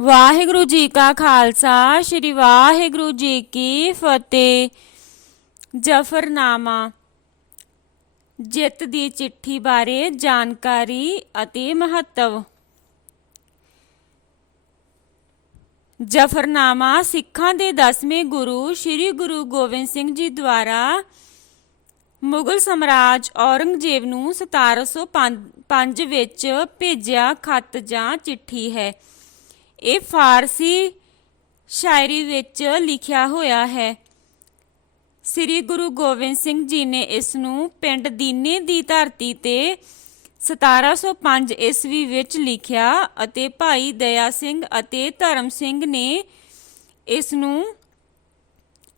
ਵਾਹਿਗੁਰੂ ਜੀ ਕਾ ਖਾਲਸਾ, ਸ੍ਰੀ ਵਾਹਿਗੁਰੂ ਜੀ ਕੀ ਫਤਿਹ। ਜਫਰਨਾਮਾ। ਜਿੱਤ ਦੀ ਚਿੱਠੀ ਬਾਰੇ ਜਾਣਕਾਰੀ ਅਤੇ ਮਹੱਤਵ। ਜਫਰਨਾਮਾ ਸਿੱਖਾਂ ਦੇ 10ਵੇਂ ਗੁਰੂ ਸ੍ਰੀ ਗੁਰੂ ਗੋਬਿੰਦ ਸਿੰਘ ਜੀ ਦੁਆਰਾ ਮੁਗਲ ਸਮਰਾਜ ਔਰੰਗਜ਼ੇਬ ਨੂੰ 1705 ਵਿੱਚ ਭੇਜਿਆ ਖੱਤ ਜਾਂ ਚਿੱਠੀ ਹੈ। ਇਹ ਫਾਰਸੀ ਸ਼ਾਇਰੀ ਵਿੱਚ ਲਿਖਿਆ ਹੋਇਆ ਹੈ। ਸ੍ਰੀ ਗੁਰੂ ਗੋਬਿੰਦ ਸਿੰਘ ਜੀ ਨੇ ਇਸ ਨੂੰ ਪਿੰਡ ਦੀਨੇ ਦੀ ਧਰਤੀ ਤੇ 1705 ਈਸਵੀ ਵਿੱਚ ਲਿਖਿਆ ਅਤੇ ਭਾਈ ਦਇਆ ਸਿੰਘ ਅਤੇ ਧਰਮ ਸਿੰਘ ਨੇ ਇਸ ਨੂੰ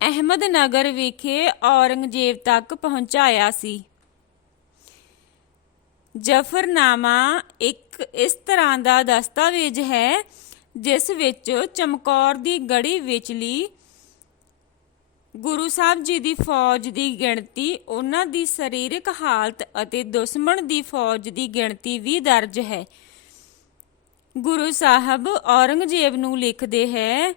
ਅਹਿਮਦਨਗਰ ਵਿਖੇ ਔਰੰਗਜ਼ੇਬ ਤੱਕ ਪਹੁੰਚਾਇਆ ਸੀ। ਜਫਰਨਾਮਾ ਇੱਕ ਇਸ ਤਰ੍ਹਾਂ ਦਾ ਦਸਤਾਵੇਜ਼ ਹੈ ਜਿਸ ਵਿੱਚ ਚਮਕੌਰ ਦੀ ਗੜੀ ਵਿਚਲੀ ਗੁਰੂ ਸਾਹਿਬ ਜੀ ਦੀ ਫੌਜ ਦੀ ਗਿਣਤੀ, ਉਹਨਾਂ ਦੀ ਸਰੀਰਕ ਹਾਲਤ ਅਤੇ ਦੁਸ਼ਮਣ ਦੀ ਫੌਜ ਦੀ ਗਿਣਤੀ ਵੀ ਦਰਜ ਹੈ। ਗੁਰੂ ਸਾਹਿਬ ਔਰੰਗਜ਼ੇਬ ਨੂੰ ਲਿਖਦੇ ਹੈ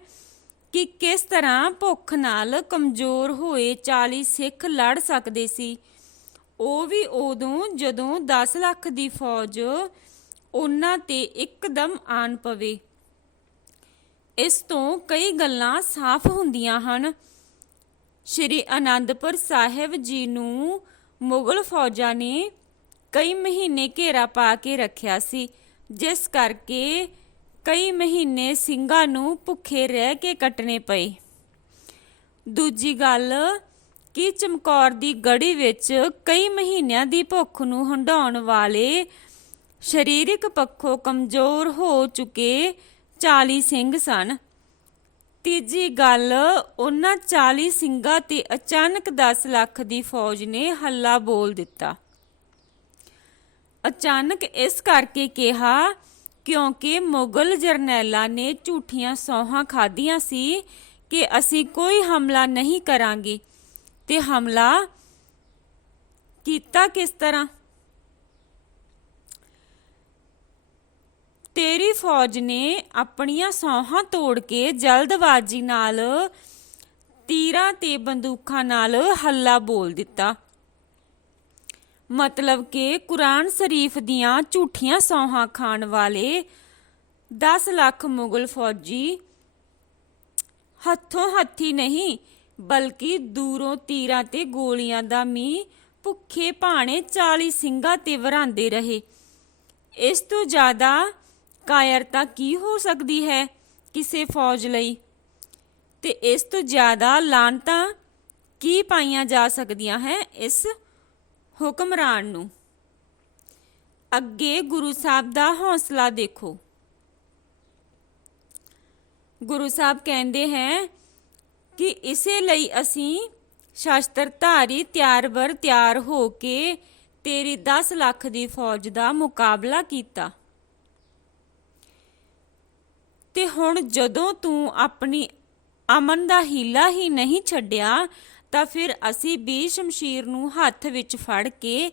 ਕਿ ਕਿਸ ਤਰ੍ਹਾਂ ਭੁੱਖ ਨਾਲ ਕਮਜ਼ੋਰ ਹੋਏ 40 ਸਿੱਖ ਲੜ ਸਕਦੇ ਸੀ। ਉਹ ਵੀ ਉਦੋਂ ਜਦੋਂ 10 ਲੱਖ ਦੀ ਫੌਜ ਉਹਨਾਂ ਤੇ ਇੱਕਦਮ ਆਣ ਪਵੇ। ਇਸ ਤੋਂ ਕਈ ਗੱਲਾਂ ਸਾਫ਼ ਹੁੰਦੀਆਂ ਹਨ। ਸ਼੍ਰੀ ਅਨੰਦਪੁਰ ਸਾਹਿਬ ਜੀ ਨੂੰ ਮੁਗਲ ਫੌਜਾਂ ਨੇ ਕਈ ਮਹੀਨੇ ਘੇਰਾ ਪਾ ਕੇ ਰੱਖਿਆ ਸੀ, ਜਿਸ ਕਰਕੇ ਕਈ ਮਹੀਨੇ ਸਿੰਘਾਂ ਨੂੰ ਭੁੱਖੇ ਰਹਿ ਕੇ ਕੱਟਣੇ ਪਏ। ਦੂਜੀ ਗੱਲ ਕਿ ਚਮਕੌਰ ਦੀ ਗੜੀ ਵਿੱਚ ਕਈ ਮਹੀਨਿਆਂ ਦੀ ਭੁੱਖ ਨੂੰ ਹੰਡਾਉਣ ਵਾਲੇ ਸਰੀਰਕ ਪੱਖੋਂ ਕਮਜ਼ੋਰ ਹੋ ਚੁੱਕੇ 40 ਸਿੰਘ ਸਨ। ਤੀਜੀ ਗੱਲ, ਉਹਨਾਂ 40 ਸਿੰਘਾਂ ਤੇ ਅਚਾਨਕ 10 ਲੱਖ ਦੀ ਫੌਜ ਨੇ ਹੱਲਾ ਬੋਲ ਦਿੱਤਾ। ਅਚਾਨਕ ਇਸ ਕਰਕੇ ਕਿਹਾ, ਕਿਉਂਕਿ ਮੁਗਲ ਜਰਨੈਲਾਂ ਨੇ ਝੂਠੀਆਂ ਸੌਹਾਂ ਖਾਧੀਆਂ ਸੀ ਕਿ ਅਸੀਂ ਕੋਈ ਹਮਲਾ ਨਹੀਂ ਕਰਾਂਗੇ। ਤੇ ਹਮਲਾ ਕੀਤਾ ਕਿਸ ਤਰ੍ਹਾਂ? ਤੇਰੀ ਫੌਜ ਨੇ ਆਪਣੀਆਂ ਸੌਹਾਂ ਤੋੜ ਕੇ ਜਲਦਬਾਜ਼ੀ ਨਾਲ ਤੀਰਾਂ ਤੇ ਬੰਦੂਕਾਂ ਨਾਲ ਹੱਲਾ ਬੋਲ ਦਿੱਤਾ। ਮਤਲਬ ਕਿ ਕੁਰਾਨ ਸ਼ਰੀਫ ਦੀਆਂ ਝੂਠੀਆਂ ਸੌਹਾਂ ਖਾਣ ਵਾਲੇ 10 ਲੱਖ ਮੁਗਲ ਫੌਜੀ ਹੱਥੋਂ ਹੱਥੀ ਨਹੀਂ, ਬਲਕਿ ਦੂਰੋਂ ਤੀਰਾਂ ਤੇ ਗੋਲੀਆਂ ਦਾ ਮੀਂਹ ਭੁੱਖੇ ਭਾਣੇ 40 ਸਿੰਘਾਂ ਤੇ ਵਰਾਂਦੇ ਰਹੇ। ਇਸ ਤੋਂ ਜ਼ਿਆਦਾ ਕਾਇਰਤਾ ਕੀ ਹੋ ਸਕਦੀ ਹੈ ਕਿਸੇ ਫੌਜ ਲਈ? ਤੇ ਇਸ ਤੋਂ ਜ਼ਿਆਦਾ ਲਾਂਤਾਂ ਕੀ ਪਾਈਆਂ ਜਾ ਸਕਦੀਆਂ ਹੈ ਇਸ ਹੁਕਮਰਾਨ ਨੂੰ? ਅੱਗੇ ਗੁਰੂ ਸਾਹਿਬ ਦਾ ਹੌਸਲਾ ਦੇਖੋ। ਗੁਰੂ ਸਾਹਿਬ ਕਹਿੰਦੇ ਹੈ ਕਿ ਇਸੇ ਲਈ ਅਸੀਂ ਸ਼ਾਸਤਰਧਾਰੀ ਤਿਆਰ ਬਰ ਤਿਆਰ ਹੋ ਕੇ ਤੇਰੀ 10 ਲੱਖ ਦੀ ਫੌਜ ਦਾ ਮੁਕਾਬਲਾ ਕੀਤਾ। ਤੇ ਹੁਣ ਜਦੋਂ ਤੂੰ ਆਪਣੀ ਅਮਨ ਦਾ ਹੀਲਾ ਹੀ ਨਹੀਂ ਛੱਡਿਆ, ਤਾਂ ਫਿਰ ਅਸੀਂ ਵੀ ਸ਼ਮਸ਼ੀਰ ਨੂੰ ਹੱਥ ਵਿੱਚ ਫੜ ਕੇ